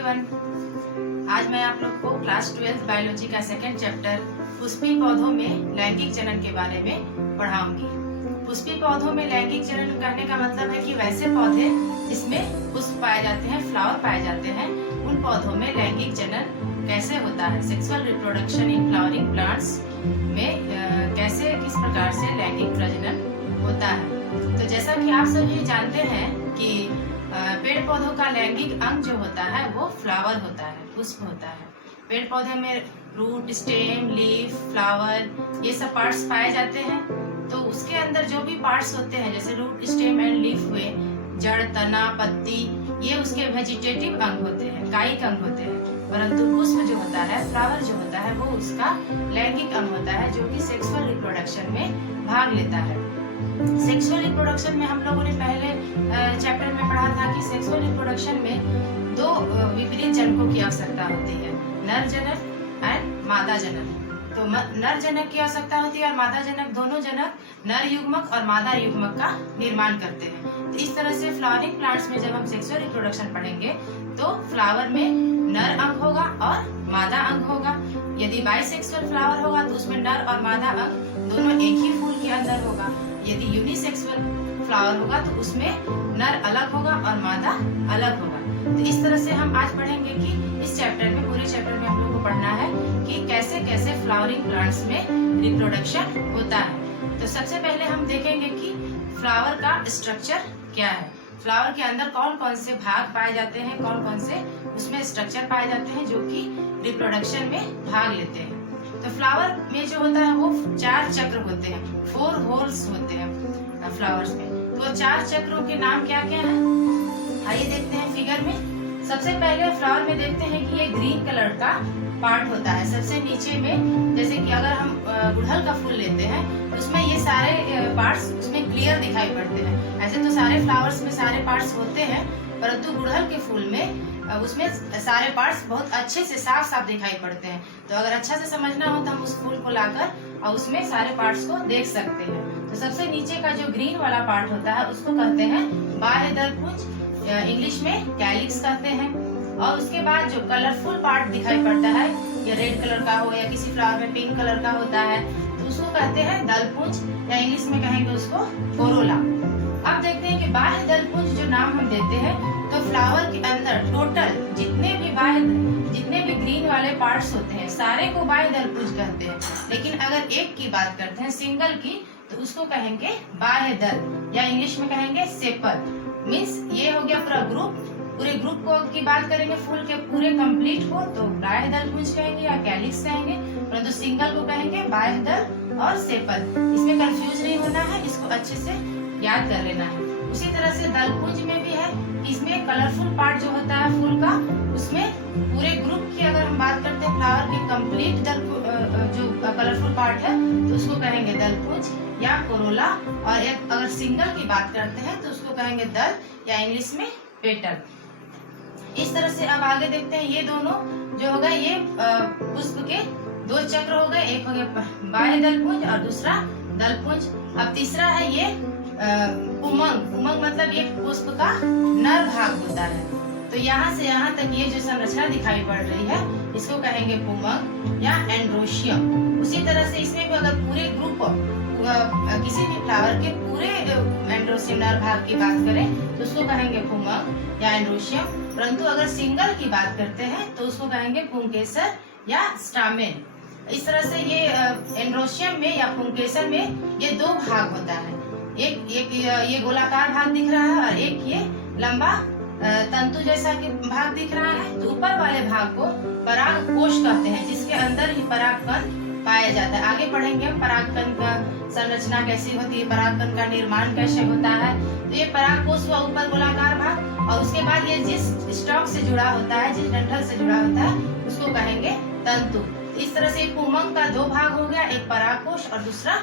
Everyone. आज मैं आप लोग को क्लास 12 बायोलॉजी का सेकंड चैप्टर पुष्पी पौधों में लैंगिक जनन के बारे में पढ़ाऊंगी। पुष्पी पौधों में लैंगिक जनन कहने का मतलब है कि वैसे पौधे जिसमें पुष्प पाए जाते हैं, फ्लावर पाए जाते हैं, उन पौधों में लैंगिक जनन कैसे होता है, sexual reproduction in flowering plants में कैसे किस प्रकार से लैंगिक प्रजनन होता है। तो जैसा कि आप सभी जानते हैं कि पेड़ पौधों का लैंगिक अंग जो होता है वो फ्लावर होता है, पुष्प होता है। पेड़ पौधे में रूट, स्टेम, लीफ, फ्लावर ये सब पार्ट्स पाए जाते हैं। तो उसके अंदर जो भी पार्ट्स होते हैं जैसे रूट, स्टेम एंड लीफ हुए, जड़, तना, पत्ती, ये उसके वेजिटेटिव अंग होते हैं, कायिक अंग होते हैं। परंतु पुष्प जो होता है, फ्लावर जो होता है, वो उसका लैंगिक अंग होता है जो कि सेक्सुअल रिप्रोडक्शन में भाग लेता है। सेक्सुअल रिप्रोडक्शन में हम लोगों ने पहले चैप्टर में पढ़ा था कि सेक्सुअल रिप्रोडक्शन में दो विपरीत जनकों की आवश्यकता होती है, नर जनक एंड मादा जनक। तो नर जनक की आवश्यकता होती है और मादा जनक, दोनों जनक नर युग्मक और मादा युग्मक का निर्माण करते हैं। तो इस तरह से फ्लावरिंग प्लांट्स में जब हम सेक्सुअल रिप्रोडक्शन पढ़ेंगे तो फ्लावर में नर अंग होगा और मादा अंग होगा। यदि बाइसेक्सुअल फ्लावर होगा तो उसमें नर और मादा अंग दोनों एक ही फूल के अंदर होगा। यदि यूनिसेक्सुअल फ्लावर होगा तो उसमें नर अलग होगा और मादा अलग होगा। तो इस तरह से हम आज पढ़ेंगे कि इस चैप्टर में, पूरे चैप्टर में हम लोग को पढ़ना है कि कैसे कैसे फ्लावरिंग प्लांट्स में रिप्रोडक्शन होता है। तो सबसे पहले हम देखेंगे कि फ्लावर का स्ट्रक्चर क्या है, फ्लावर के अंदर कौन कौन से भाग पाए जाते हैं, कौन कौन से उसमें स्ट्रक्चर पाए जाते हैं जो कि रिप्रोडक्शन में भाग लेते हैं। तो फ्लावर में जो होता है वो 4 चक्र होते हैं, 4 होल्स होते हैं फ्लावर्स में। तो 4 चक्रों के नाम क्या क्या है, आइए देखते हैं फिगर में। सबसे पहले फ्लावर में देखते हैं कि ये ग्रीन कलर का पार्ट होता है सबसे नीचे में। जैसे कि अगर हम गुड़हल का फूल लेते हैं तो उसमें ये सारे पार्ट्स उसमें क्लियर दिखाई पड़ते हैं। ऐसे तो सारे फ्लावर्स में सारे पार्ट्स होते हैं, परंतु गुड़हल के फूल में उसमें सारे पार्ट्स बहुत अच्छे से साफ साफ दिखाई पड़ते हैं। तो अगर अच्छा से समझना हो तो हम उस फूल को लाकर और उसमें सारे पार्ट्स को देख सकते हैं। तो सबसे नीचे का जो ग्रीन वाला पार्ट होता है उसको कहते हैं बाह्य दलपुंज, इंग्लिश में कैलिक्स कहते हैं। और उसके बाद जो कलरफुल पार्ट दिखाई पड़ता है, ये रेड कलर का हो या किसी फ्लावर में पिंक कलर का होता है, तो उसको कहते हैं दलपुंज या इंग्लिश में कहेंगे उसको कोरोला। अब देखते हैं कि बाह्य दलपुंज जो नाम हम देते हैं तो फ्लावर के अंदर टोटल जितने भी ग्रीन वाले पार्ट्स होते हैं सारे को बाह्य दलपुंज कहते हैं। लेकिन अगर एक की बात करते हैं, सिंगल की, तो उसको कहेंगे बाह्य दल या इंग्लिश में कहेंगे सेपल। मीन्स ये हो गया पूरा ग्रुप, पूरे ग्रुप को की बात करेंगे फूल के पूरे कंप्लीट को तो बाह्य दलपुंज कहेंगे या कैलिक्स कहेंगे, परंतु सिंगल को कहेंगे बाह्य दल और सेपल। इसमें कंफ्यूज नहीं होना है, इसको अच्छे से याद कर लेना है। उसी तरह से दलपुंज में भी है, इसमें कलरफुल पार्ट जो होता है फूल का, उसमें पूरे ग्रुप की अगर हम बात करते हैं फ्लावर के कंप्लीट जो कलरफुल पार्ट है तो उसको कहेंगे दलपुंज या कोरोला। और एक अगर सिंगल की बात करते हैं तो उसको कहेंगे दल या इंग्लिश में पेटल। इस तरह से अब आगे देखते हैं, ये दोनों जो हो गए ये पुष्प के 2 चक्र हो गए, एक हो गया बाह्य दलपुंज और दूसरा दलपुंज। अब तीसरा है ये उमंग। उमंग मतलब ये पुष्प का नर भाग होता है। तो यहाँ से यहाँ तक ये जो संरचना दिखाई पड़ रही है इसको कहेंगे पुमंग या एंड्रोशियम। उसी तरह से इसमें भी अगर पूरे ग्रुप किसी भी फ्लावर के पूरे एंड्रोशियम नर भाग की बात करें तो उसको कहेंगे पुमंग या एंड्रोशियम। परंतु अगर सिंगल की बात करते हैं तो उसको कहेंगे पुंकेसर या स्टामेन। इस तरह से ये एंड्रोशियम में या पुंकेसर में ये 2 भाग होता है। एक ये गोलाकार भाग दिख रहा है और एक ये लंबा तंतु जैसा कि भाग दिख रहा है। तो ऊपर वाले भाग को परागकोश कहते हैं, जिसके अंदर ही परागकण पाया जाता है। आगे पढ़ेंगे हम परागकण का संरचना कैसी होती है, परागकण का निर्माण कैसे होता है। तो ये परागकोश हुआ ऊपर गोलाकार भाग, और उसके बाद ये जिस स्टॉक से जुड़ा होता है, जिस डंठल से जुड़ा होता है उसको कहेंगे तंतु। इस तरह से पुमंग का 2 भाग हो गया, एक परागकोश और दूसरा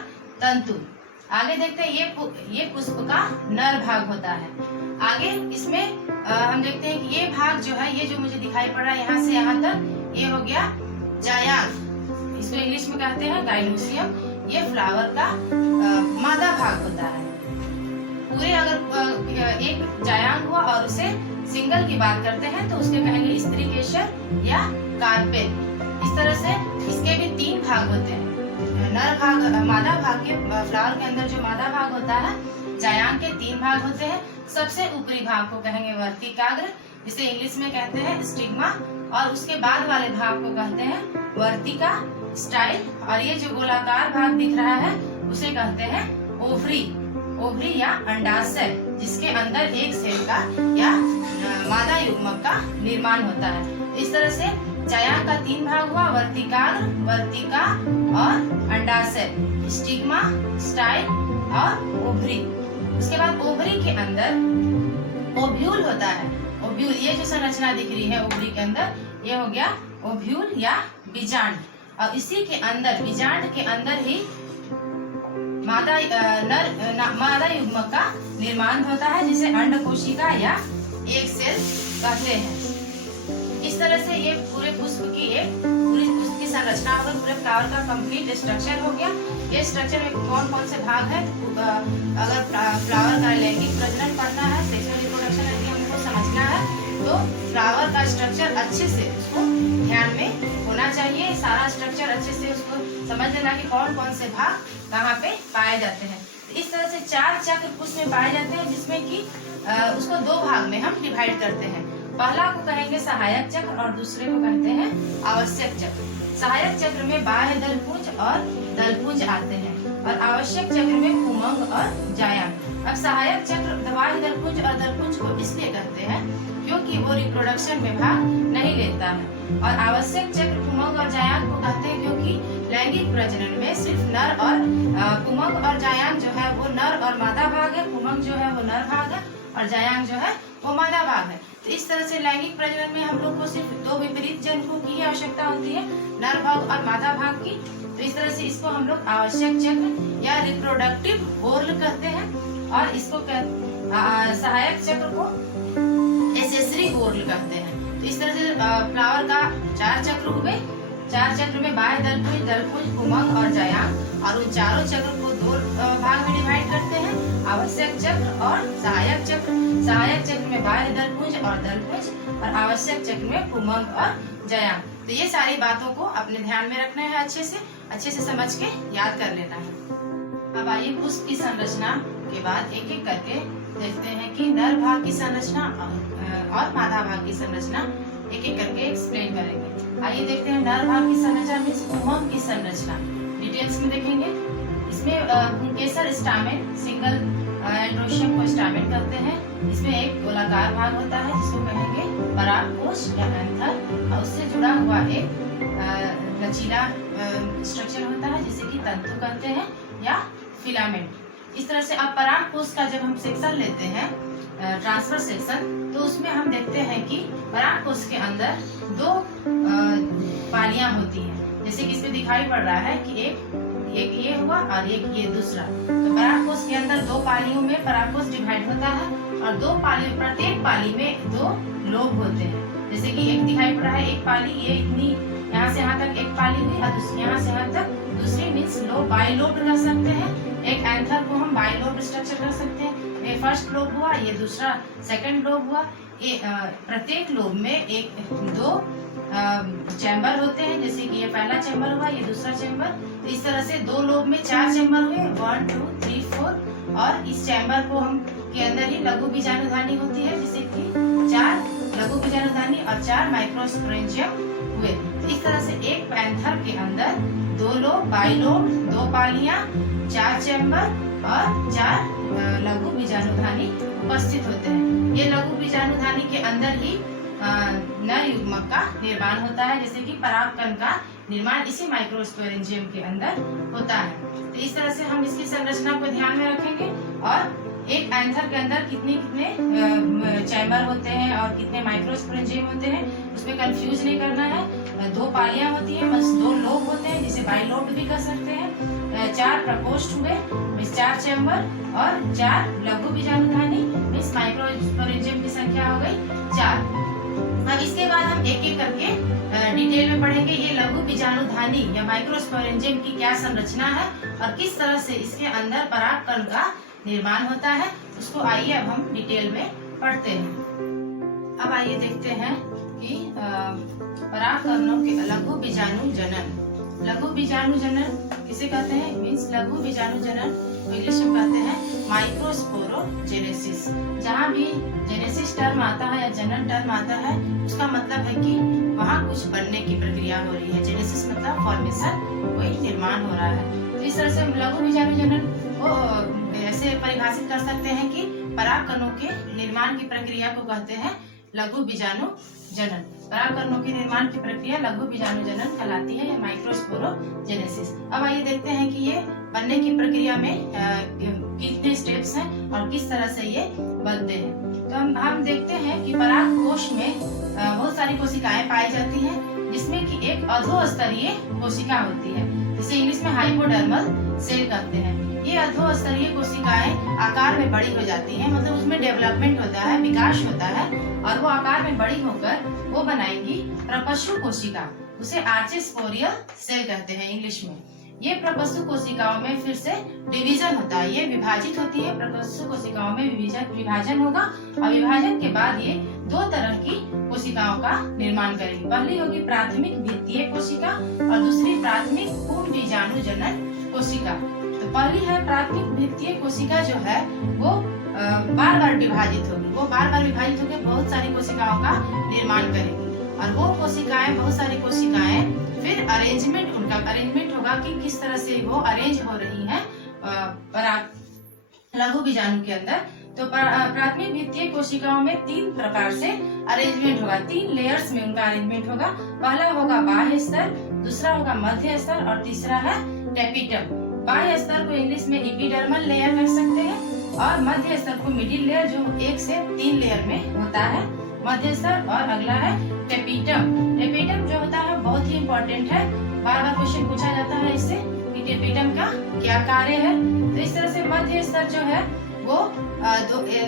तंतु। आगे देखते हैं ये पुष्प का नर भाग होता है। आगे इसमें हम देखते हैं कि ये भाग जो है, ये जो मुझे दिखाई पड़ रहा है यहाँ से यहाँ तक, ये हो गया जायांग, इसको इंग्लिश में कहते हैं गाइनोसियम। ये फ्लावर का मादा भाग होता है। पूरे अगर एक जायांग हुआ और उसे सिंगल की बात करते हैं तो उसके कहेंगे स्त्री केशर या कार्पेल। इस तरह से इसके भी 3 भाग होते हैं। नर भाग, मादा भाग के फ्लावर के अंदर जो मादा भाग होता है, जायांग के 3 भाग होते हैं। सबसे ऊपरी भाग को कहेंगे वर्तिकाग्र, जिसे इंग्लिश में कहते हैं स्टिग्मा, और उसके बाद वाले भाग को कहते हैं वर्तिका स्टाइल, और ये जो गोलाकार भाग दिख रहा है उसे कहते हैं ओवरी, ओवरी या अंडाशय, जिसके अंदर एक सेल का या मादा युग्मक का निर्माण होता है। इस तरह से जायांग का 3 भाग हुआ, वर्तिकाग्र, वर्तिका और अंडाशय, स्टिग्मा, स्टाइल और ओवरी। उसके बाद ओवरी के अंदर ओव्यूल होता है। ओव्यूल, ये जो संरचना दिख रही है ओवरी के अंदर, ये हो गया ओव्यूल या बीजांड, और इसी के अंदर बीजांड के अंदर ही मादा युग्मक का निर्माण होता है, जिसे अंड कोशिका या एक सेल कहते हैं। इस तरह से ये पूरे पुष्प की संरचना हो गई, पूरे फ्लावर का कंप्लीट स्ट्रक्चर हो गया। ये स्ट्रक्चर में कौन कौन से भाग है, अगर फ्लावर का लैंगिक प्रजनन करना है, सेक्सुअल रिप्रोडक्शन यदि हमको समझना है, तो फ्लावर का स्ट्रक्चर अच्छे से उसको ध्यान में होना चाहिए। सारा स्ट्रक्चर अच्छे से उसको समझ लेना कि कौन कौन से भाग कहाँ पे पाए जाते हैं। इस तरह से 4 चक्र पुष्प में पाए जाते हैं, जिसमें कि उसको 2 भाग में हम डिवाइड करते हैं। पहला को कहेंगे सहायक चक्र और दूसरे को कहते हैं आवश्यक चक्र। सहायक चक्र में बाह्य दलपुंज और दलपुंज आते हैं, और आवश्यक चक्र में पुमंग और जायांग। अब सहायक चक्र बाह्य दलपुंज और दलपुंज को इसलिए कहते हैं क्योंकि वो रिप्रोडक्शन में भाग नहीं लेता है, और आवश्यक चक्र पुमंग और जायांग को कहते हैं क्योंकि लैंगिक प्रजनन में सिर्फ नर और पुमंग और जायांग जो है वो नर और मादा भाग है, पुमंग जो है वो नर भाग है और जायांग जो है वो मादा भाग है। तो इस तरह से लैंगिक प्रजनन में हम लोग को सिर्फ 2 विपरीत जनकों की आवश्यकता होती है, नर भाग और मादा भाग की। तो इस तरह से इसको हम लोग आवश्यक चक्र या रिप्रोडक्टिव होर्ल कहते हैं, और इसको सहायक चक्र को एसेसरी होर्ल कहते हैं। तो इस तरह से फ्लावर का 4 चक्र हुए। 4 चक्र में बाह्य दलपुंज, दलपुंज, पुमंग और जायांग, और उन चारों चक्र को 2 भाग में डिवाइड करते हैं, आवश्यक चक्र और सहायक चक्र। सहायक चक्र में बाह्य दलपुंज और दलपुंज, और आवश्यक चक्र में पुमंग और जायांग। तो ये सारी बातों को अपने ध्यान में रखना है, अच्छे से समझ के याद कर लेना है। अब आइए पुष्प की संरचना के बाद एक एक करके देखते हैं कि नर भाग की संरचना और मादा भाग की संरचना एक एक करके एक्सप्लेन करेंगे। आइए देखते हैं नर भाग की संरचना मीन्स पुंमंग की संरचना, डिटेल्स में देखेंगे। इसमें पुंकेसर स्टामेन, सिंगल एंड्रोशियम को स्टामेन कहते हैं। इसमें एक गोलाकार भाग होता है जिसको कहेंगे परागकोश या एंथर, और उससे जुड़ा हुआ एक लचीला स्ट्रक्चर होता है जिसे कि तंतु कहते हैं या फिलामेंट। इस तरह से अब परागकोश का जब हम सेक्शन लेते हैं, ट्रांसफर सेक्शन, तो उसमें हम देखते हैं कि परागकोश के अंदर 2 पालियां होती हैं, जैसे कि इसमें दिखाई पड़ रहा है कि एक ये हुआ और एक ये दूसरा। तो परागकोश के अंदर 2 पालियों में परागकोश डिवाइड होता है, और 2 पाली, प्रत्येक पाली में 2 लोब होते हैं। जैसे कि एक दिखाई पड़ रहा है, एक पाली ये इतनी यहाँ से यहाँ तक एक पाली हुई, और यहाँ से यहाँ तक दूसरी मीन्स लोब, बाइलोब रख सकते हैं। एक एंथर को हम बाइलोब स्ट्रक्चर कर सकते हैं। ये फर्स्ट लोब हुआ, ये दूसरा सेकंड लोब हुआ। ये प्रत्येक लोब में 1-2 चैम्बर होते हैं, जैसे कि ये पहला चैम्बर हुआ, ये दूसरा चैम्बर। तो इस तरह से 2 लोब में 4 चैम्बर हुए, 1 2 3 4, और इस चैम्बर को हम के अंदर ही लघु बीजाणुधानी होती है, जैसे कि 4 लघु बीजाणुधानी और 4 माइक्रोस्पोरेंजियम हुए। तो इस तरह से एक पैंथर के अंदर 2 लोब, बाइलोब, 2 पालियां, 4 चैम्बर और 4 लघु बीजाणुधानी उपस्थित होते हैं। ये लघु बीजाणुधानी के अंदर ही नर युग्मक का निर्माण होता है, जैसे कि परागकण का निर्माण इसी माइक्रोस्पोरेंजियम के अंदर होता है। तो इस तरह से हम इसकी संरचना को ध्यान में रखेंगे, और एक एंथर के अंदर कितने चैम्बर होते हैं और कितने माइक्रोस्पोरेंजियम होते हैं उसमें कंफ्यूज नहीं करना है। 2 पालियां होती हैं, बस 2 लोब होते हैं, जिसे बाइलोब भी कर सकते हैं। 4 प्रकोष्ठ हुए, 4 चैम्बर और 4 लघु बीजाणुधानी, मीन्स माइक्रोस्पोरेंजियम की संख्या हो गई 4। अब इसके बाद हम एक एक करके डिटेल में पढ़ेंगे ये लघु बीजाणुधानी या माइक्रोस्पोरेंजियम की क्या संरचना है और किस तरह से इसके अंदर परागकण का निर्माण होता है। उसको आइए अब हम डिटेल में पढ़ते हैं। अब आइए देखते हैं कि परागकणों के लघु बीजाणु जनन। लघु बीजाणु जनन किसे कहते हैं? मीन्स लघु बीजाणु जनन इंग्लिश में कहते हैं माइक्रोस्पोरोजेनेसिस। जहाँ भी जेनेसिस टर्म आता है या जनन टर्म आता है, उसका मतलब है कि वहाँ कुछ बनने की प्रक्रिया हो रही है। जेनेसिस मतलब फॉर्मेशन, कोई निर्माण हो रहा है। तो इस तरह से लघु बीजाणु जनन को ऐसे परिभाषित कर सकते हैं कि परागकणों के निर्माण की प्रक्रिया को कहते हैं लघु बीजाणु जनन। परागकणों के निर्माण की प्रक्रिया लघु बीजाणु जनन कहलाती है या माइक्रोस्पोरोजेनेसिस। अब आइए देखते हैं कि ये बनने की प्रक्रिया में कितने स्टेप्स हैं और किस तरह से ये बनते हैं। तो हम देखते हैं कि पराग कोश में बहुत सारी कोशिकाएं पाई जाती हैं, जिसमें कि एक अधोस्तरीय कोशिका होती है, जिसे इंग्लिश में हाइपोडर्मल सेल कहते हैं। ये अधोस्तरीय कोशिकाएं आकार में बड़ी हो जाती हैं, मतलब उसमें डेवलपमेंट होता है, विकास होता है, और वो आकार में बड़ी होकर वो बनाएंगी प्रपस्सु कोशिका, उसे आर्चिस्पोरियल सेल कहते हैं इंग्लिश में। ये प्रपस्सु कोशिकाओं में फिर से डिवीजन होता है, ये विभाजित होती है। प्रपस्सु कोशिकाओं में विभाजन होगा और विभाजन के बाद ये दो तरह की कोशिकाओं का निर्माण करेगी। पहली होगी प्राथमिक भित्तीय कोशिका और दूसरी प्राथमिक पूर्ण बीजाणु जनन कोशिका। तो पहली है प्राथमिक भित्तीय कोशिका, जो है वो बार बार विभाजित होगी। वो बार बार विभाजित होकर बहुत सारी कोशिकाओं का निर्माण करेगी, और वो कोशिकाएं, बहुत सारी कोशिकाएं फिर अरेंजमेंट, उनका अरेंजमेंट होगा कि किस तरह से वो अरेंज हो रही हैं लघु बीजाणु के अंदर। तो प्राथमिक भित्तीय कोशिकाओं में 3 प्रकार से अरेंजमेंट होगा, 3 लेयर्स में उनका अरेंजमेंट होगा। पहला होगा बाह्य स्तर, दूसरा होगा मध्य स्तर और तीसरा है टेपिटम। बाह्य स्तर को इंग्लिश में एपिडर्मल लेयर कह सकते हैं, और मध्य स्तर को मिडिल लेयर, जो 1 से 3 लेयर में होता है मध्य स्तर, और अगला है टेपिटम। टेपिटम जो होता है बहुत ही इम्पोर्टेंट है, बार बार क्वेश्चन पूछा जाता है इससे कि टेपिटम का क्या कार्य है। तो इस तरह से मध्य स्तर जो है वो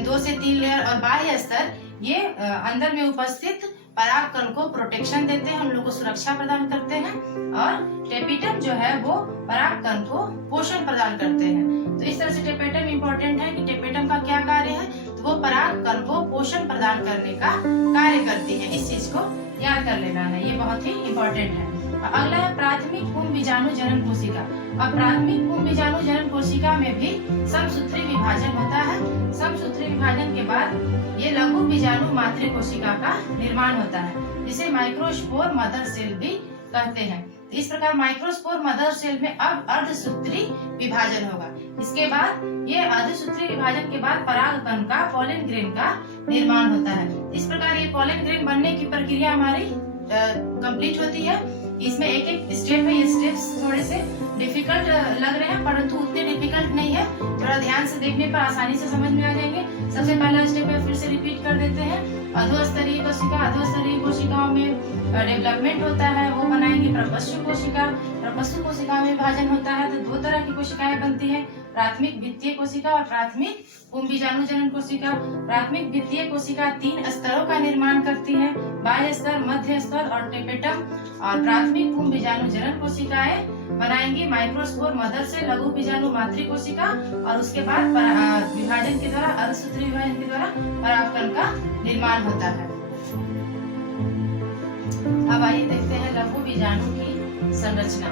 2 से 3 लेयर, और बाह्य स्तर ये अंदर में उपस्थित परागकण को प्रोटेक्शन देते हैं, उन लोगों को सुरक्षा प्रदान करते हैं, और टेपिटम जो है वो परागकण को पोषण प्रदान करते हैं। तो इस तरह से टेपिटम इम्पोर्टेंट है कि टेपिटम का क्या कार्य है, तो वो परागकण को पोषण प्रदान करने का कार्य करती है। इस चीज को याद कर लेना है, ये बहुत ही इम्पोर्टेंट है। अगला है प्राथमिक पूर्ण बीजाणु जनन कोशिका। अब प्राथमिक पूर्ण बीजाणु जनन कोशिका में भी समसूत्री विभाजन होता है। समसूत्री विभाजन के बाद ये लघु बीजाणु मातृ कोशिका का निर्माण होता है, जिसे माइक्रोस्पोर मदर सेल भी कहते हैं। इस प्रकार माइक्रोस्पोर मदर सेल में अब अर्धसूत्री विभाजन होगा। इसके बाद ये अर्धसूत्री विभाजन के बाद परागकण का, पॉलन ग्रेन का निर्माण होता है। इस प्रकार ये पॉलन ग्रेन बनने की प्रक्रिया हमारी कंप्लीट होती है। इसमें एक एक स्टेप है, ये स्टेप्स थोड़े से डिफिकल्ट लग रहे हैं, परंतु उतने डिफिकल्ट नहीं है। थोड़ा ध्यान से देखने पर आसानी से समझ में आ जाएंगे। सबसे पहला स्टेप है, फिर से रिपीट कर देते हैं, अधोस्तरीय कोशिका। अधोस्तरीय कोशिकाओं में डेवलपमेंट होता है, वो बनाएंगे प्रपस्सु कोशिका। प्रपस्सु कोशिका में विभाजन होता है, तो 2 तरह की कोशिकाएं बनती है, प्राथमिक भित्तीय कोशिका और प्राथमिक पूर्ण बीजाणु जनन कोशिका। प्राथमिक भित्तीय कोशिका 3 स्तरों का निर्माण करती है, बाह्य स्तर, मध्य स्तर और टेपिटम। और प्राथमिक पूर्ण बीजाणु जनन कोशिकाएं बनाएंगे माइक्रोस्पोर मदर से लघु बीजाणु मातृ कोशिका, और उसके बाद विभाजन के द्वारा, अर्धसूत्री विभाजन के द्वारा परागकण का निर्माण होता है। अब आइए देखते हैं लघु बीजाणु की संरचना।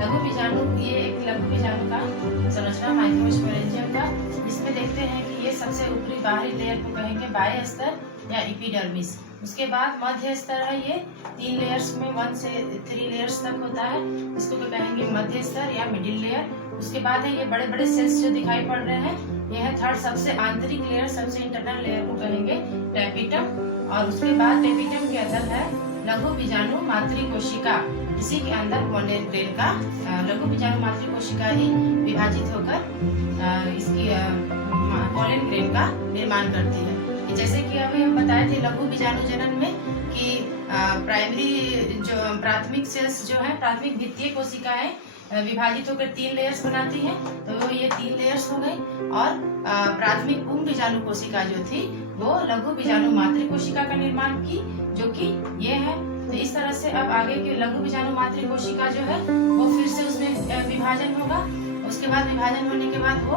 लघु बीजाणु, ये एक लघु बीजाणु का संरचना माइक्रोस्पोरेंजियम का, इसमें देखते हैं कि ये सबसे ऊपरी बाहरी लेयर को कहेंगे बाह्य स्तर या एपिडर्मिस। उसके बाद मध्य स्तर है, ये 3 लेयर्स में 1 से 3 लेयर्स तक होता है, इसको कहेंगे मध्य स्तर या मिडिल लेयर। उसके बाद है ये बड़े बड़े सेल्स जो दिखाई पड़ रहे हैं, ये है 3rd सबसे आंतरिक लेयर, सबसे इंटरनल लेयर को कहेंगे टेपिटम। और उसके बाद टेपिटम के अंदर है लघु बीजाणु मातृ कोशिका, इसी के अंदर पॉलन ग्रेन का, लघु बीजाणु मातृ कोशिका ही विभाजित होकर इसकी पॉलन ग्रेन का निर्माण करती है। जैसे कि अभी हम बताए थे लघु बीजाणु जनन में कि प्राइमरी जो प्राथमिक सेल्स जो है, प्राथमिक भित्तीय कोशिकाएं विभाजित होकर 3 लेयर्स बनाती हैं, तो ये 3 लेयर्स हो गई। और प्राथमिक पूर्ण बीजाणु कोशिका जो थी वो लघु बीजाणु मातृ कोशिका का निर्माण की, जो कि ये है। तो इस तरह से अब आगे के लघु बीजाणु मातृ कोशिका जो है वो फिर से उसमें विभाजन होगा। उसके बाद विभाजन होने के बाद वो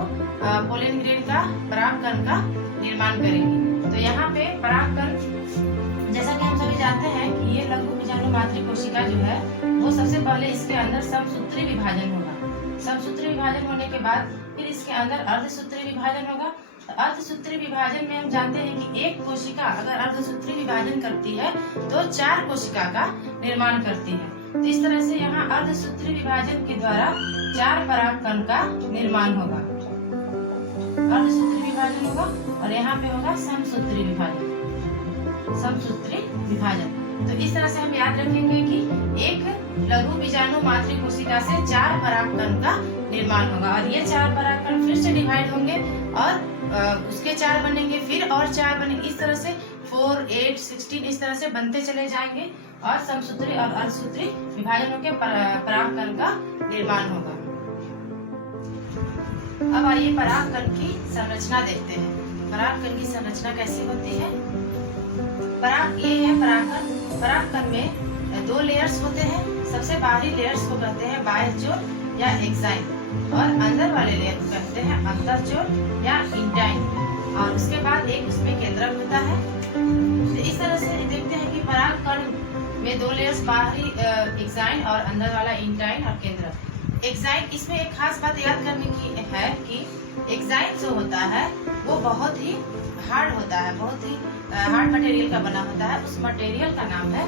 पोलन ग्रेन का परागकण का निर्माण करेंगी। तो यहाँ पे परागकण, जैसा कि हम सभी जानते हैं कि ये लघु बीजाणु मातृ कोशिका जो है वो सबसे पहले इसके अंदर समसूत्री विभाजन होगा। समसूत्री विभाजन होने के बाद फिर इसके अंदर अर्धसूत्री विभाजन होगा। तो अर्धसूत्री विभाजन में हम जानते हैं कि एक कोशिका अगर अर्धसूत्री विभाजन करती है तो 4 कोशिका का निर्माण करती है। तो इस तरह से यहाँ अर्धसूत्री विभाजन के द्वारा 4 परागकण का निर्माण होगा। अर्धसूत्री विभाजन होगा और यहाँ पे होगा समसूत्री विभाजन। समसूत्री विभाजन। तो इस तरह से हम याद रखेंगे कि एक लघु बीजाणु मातृ कोशिका से 4 परागकण का निर्माण होगा और ये 4 परागकण फिर से डिवाइड होंगे और उसके 4 बनेंगे, फिर और 4 बनेंगे। इस तरह से 4, 8, 16 इस तरह से बनते चले जाएंगे और समसूत्री और अर्धसूत्री विभाजन होकर परागकण का निर्माण होगा। अब आइए परागकण की संरचना देखते हैं। परागकण की संरचना कैसी होती है? ये है परागकण। परागकण में 2 लेयर्स होते हैं। सबसे बाहरी लेयर्स को कहते हैं बाह्य चोर या एक्साइन और अंदर वाले लेयर को कहते हैं अंतरचोर या इंटाइन और उसके बाद एक उसमें केंद्रक होता है। तो इस तरह से देखते हैं कि परागकण में 2 लेयर्स, बाहरी एक्साइन और अंदर वाला इंटाइन और केंद्रक। एक्साइन, इसमें एक खास बात याद करने की है कि एक्साइन जो होता है वो बहुत ही हार्ड होता है, बहुत ही हार्ड मटेरियल का बना होता है। उस मटेरियल का नाम है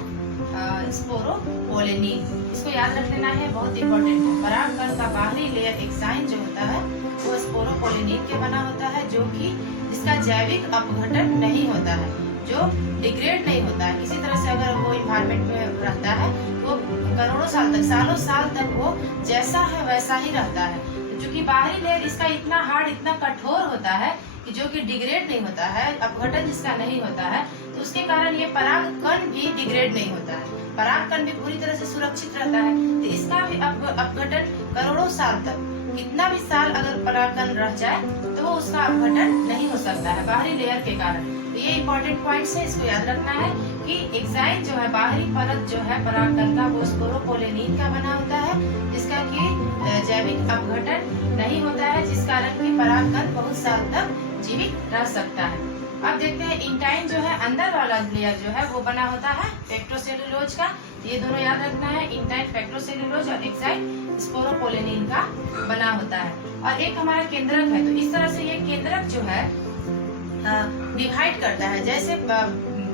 स्पोरोपोलेनिन। इसको याद रख लेना है, बहुत इंपॉर्टेंट है। परागकण का बाहरी लेयर एक्साइन जो होता है वो स्पोरोपोलेनिन के बना होता है, जो कि जिसका जैविक अपघटन नहीं होता है, जो डिग्रेड नहीं होता है। किसी तरह से अगर वो इन्वायरमेंट में रहता है वो करोड़ों साल तक, सालों साल तक वो जैसा है वैसा ही रहता है। क्योंकि बाहरी लेयर इसका इतना हार्ड, इतना कठोर होता है कि जो कि डिग्रेड नहीं होता है, अपघटन जिसका नहीं होता है, तो उसके कारण ये परागकण भी डिग्रेड नहीं होता है। परागकण भी पूरी तरह से सुरक्षित रहता है। तो इसका भी अपघटन करोड़ों साल तक, कितना भी साल अगर परागकण रह जाए तो वो उसका अपघटन नहीं हो सकता है बाहरी लेयर के कारण। तो ये इंपॉर्टेंट पॉइंट्स है, इसको याद रखना है कि एक्साइन जो है, बाहरी परत जो है परागकण का, वो स्पोरोपोलेनिन का बना होता है, जिसका कि जैविक अपघटन नहीं होता है, जिस कारण कि परागकण बहुत साल तक जीवित रह सकता है। अब देखते हैं इंटाइन जो है, अंदर वाला लेयर जो है वो बना होता है पेक्टोसेलुलोज का। ये दोनों याद रखना है, इंटाइन पेक्टोसेलुलोज और एक्साइन स्पोरोपोलेनिन का बना होता है। और एक हमारा केंद्रक है। तो इस तरह से ये केंद्रक जो है डिवाइड करता है। जैसे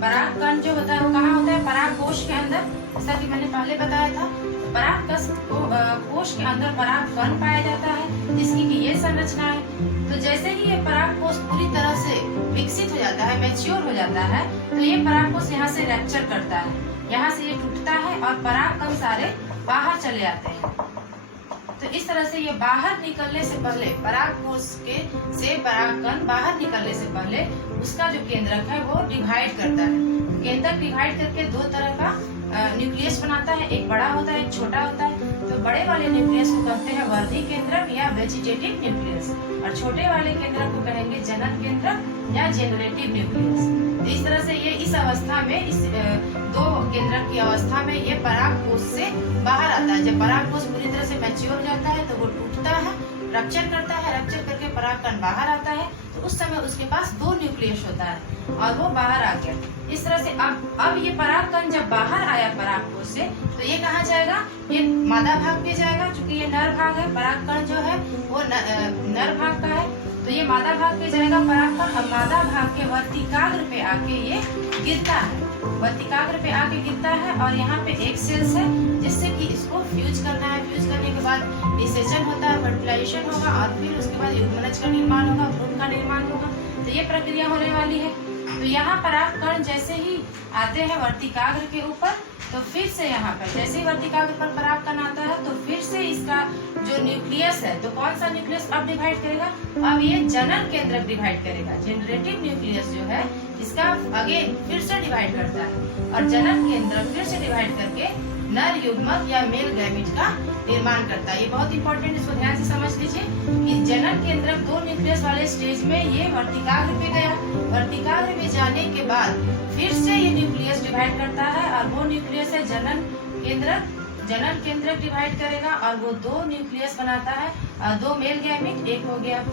परागकण जो होता है वो कहाँ होता है? परागकोश के अंदर, जैसा कि मैंने पहले बताया था। परागकोश के अंदर परागकण पाया जाता है, जिसकी कि ये संरचना है। तो जैसे ही ये परागकोश पूरी तरह से विकसित हो जाता है, मैच्योर हो जाता है, तो ये परागकोश यहाँ से रैप्चर करता है, यहाँ से ये टूटता है और परागकण सारे बाहर चले आते हैं। तो इस तरह से ये बाहर निकलने से पहले, परागकोश से परागकण बाहर निकलने से पहले उसका जो केंद्रक है वो डिवाइड करता है। केंद्रक डिवाइड करके 2 तरह का न्यूक्लियस बनाता है, एक बड़ा होता है, एक छोटा होता है। तो बड़े वाले न्यूक्लियस को कहते हैं वर्धी केंद्रक या वेजिटेटिव न्यूक्लियस, और छोटे वाले केंद्रक को कहेंगे जनन केंद्रक या जेनरेटिव न्यूक्लियस। तो इस तरह से ये इस अवस्था में, इस 2 केंद्रक की अवस्था में ये परागकोश से बाहर आता है। जब परागकोश पूरी तरह से मैच्योर हो जाता है तो वो टूटता है, रप्चर करता है, रप्चर करके परागकण बाहर आता है। तो उस समय उसके पास 2 न्यूक्लियस होता है और वो बाहर आ गया। इस तरह से अब ये परागकण जब बाहर आया परागकोश से, तो ये कहाँ जाएगा? ये मादा भाग पे जाएगा, क्योंकि ये नर भाग है। परागकण जो है वो नर भाग का है, तो ये मादा भाग पे जाएगा परागकण। और मादा भाग के वर्तिकाग्र पे आके ये गिरता है, वर्तिकाग्र पे आके गिरता है और यहाँ पे एक सेल्स है जिससे कि इसको फ्यूज करना है। फ्यूज करने के बाद निषेचन होता है, फर्टिलाइजेशन होगा और फिर उसके बाद युग्मनज का निर्माण होगा, भ्रूण का निर्माण होगा। तो ये प्रक्रिया होने वाली है। तो यहाँ परागकण जैसे ही आते हैं वर्तिकाग्र के ऊपर, तो फिर से यहाँ पर जैसे ही वर्तिकाग्र पर परागकण आता है तो फिर से इसका जो न्यूक्लियस है, तो कौन सा न्यूक्लियस अब डिवाइड करेगा? अब ये जनन केंद्रक डिवाइड करेगा। जनरेटिव न्यूक्लियस जो है इसका आगे फिर से डिवाइड करता है और जनन केंद्रक फिर से डिवाइड करके नर युग्मक या मेल गैमेट का निर्माण करता है। ये बहुत इंपॉर्टेंट, इसको ध्यान से समझ लीजिए कि जनन केंद्रक 2 न्यूक्लियस वाले स्टेज में ये वर्तिकाग्र पे गया। वर्तिकाग्र में जाने के बाद फिर से ये न्यूक्लियस डिवाइड करता है और वो न्यूक्लियस है जनन केंद्रक। जनन केंद्रक डिवाइड करेगा और वो 2 न्यूक्लियस बनाता है, 2 मेल गैमेट, एक हो गया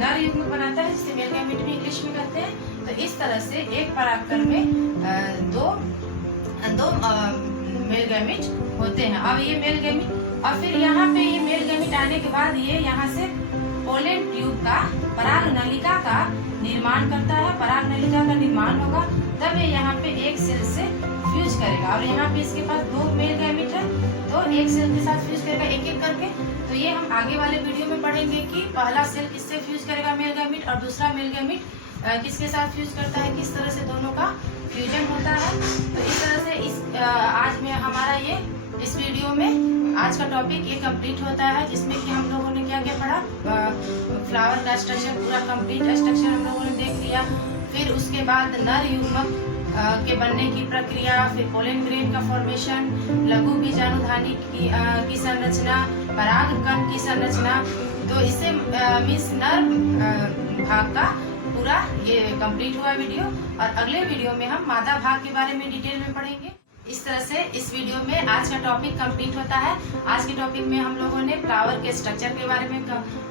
नर युग्मक बनाता है जिसे मेल गैमेट भी इंग्लिश में कहते हैं। तो इस तरह से एक परागकण में दो मेल गैमेट होते हैं। अब ये मेल गैमेट और फिर यहाँ पे ये मेल गैमेट आने के बाद ये यहाँ से पोलन ट्यूब का पराग नलिका का निर्माण करता है। पराग नलिका का निर्माण होगा तब ये यहाँ पे एक सेल से फ्यूज करेगा और यहाँ पे इसके पास 2 मेल गैमेट है तो एक सेल के साथ फ्यूज करेगा एक एक करके। तो ये हम आगे वाले वीडियो में पढ़ेंगे कि पहला सेल किससे फ्यूज करेगा मेल गैमेट और दूसरा मेल गैमेट किसके साथ फ्यूज करता है, किस तरह से दोनों का फ्यूजन होता है। तो इस तरह से आज में हमारा ये इस वीडियो में आज का टॉपिक ये कंप्लीट होता है, जिसमें कि हम लोगों ने क्या क्या पढ़ा, फ्लावर का स्ट्रक्चर पूरा कंप्लीट स्ट्रक्चर हम लोगों ने देख लिया। फिर उसके बाद नर युग्मक के बनने की प्रक्रिया, फिर पोलन ग्रेन का फॉर्मेशन, लघु बीजाणुधानी की संरचना, परागकण की संरचना। तो इससे मीन्स नर भाग का पूरा ये कंप्लीट हुआ वीडियो और अगले वीडियो में हम मादा भाग के बारे में डिटेल में पढ़ेंगे। इस तरह से इस वीडियो में आज का टॉपिक कंप्लीट होता है। आज के टॉपिक में हम लोगों ने फ्लावर के स्ट्रक्चर के बारे में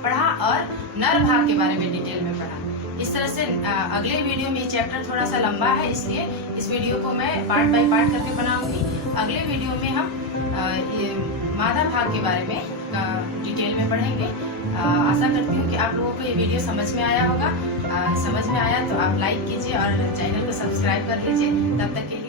पढ़ा और नर भाग के बारे में डिटेल में पढ़ा। इस तरह से अगले वीडियो में ये चैप्टर थोड़ा सा लंबा है, इसलिए इस वीडियो को मैं पार्ट बाय पार्ट करके बनाऊंगी। अगले वीडियो में हम मादा भाग के बारे में डिटेल में पढ़ेंगे। आशा करती हूँ कि आप लोगों को ये वीडियो समझ में आया होगा। समझ में आया तो आप लाइक कीजिए और चैनल को सब्सक्राइब कर लीजिए। तब तक के लिए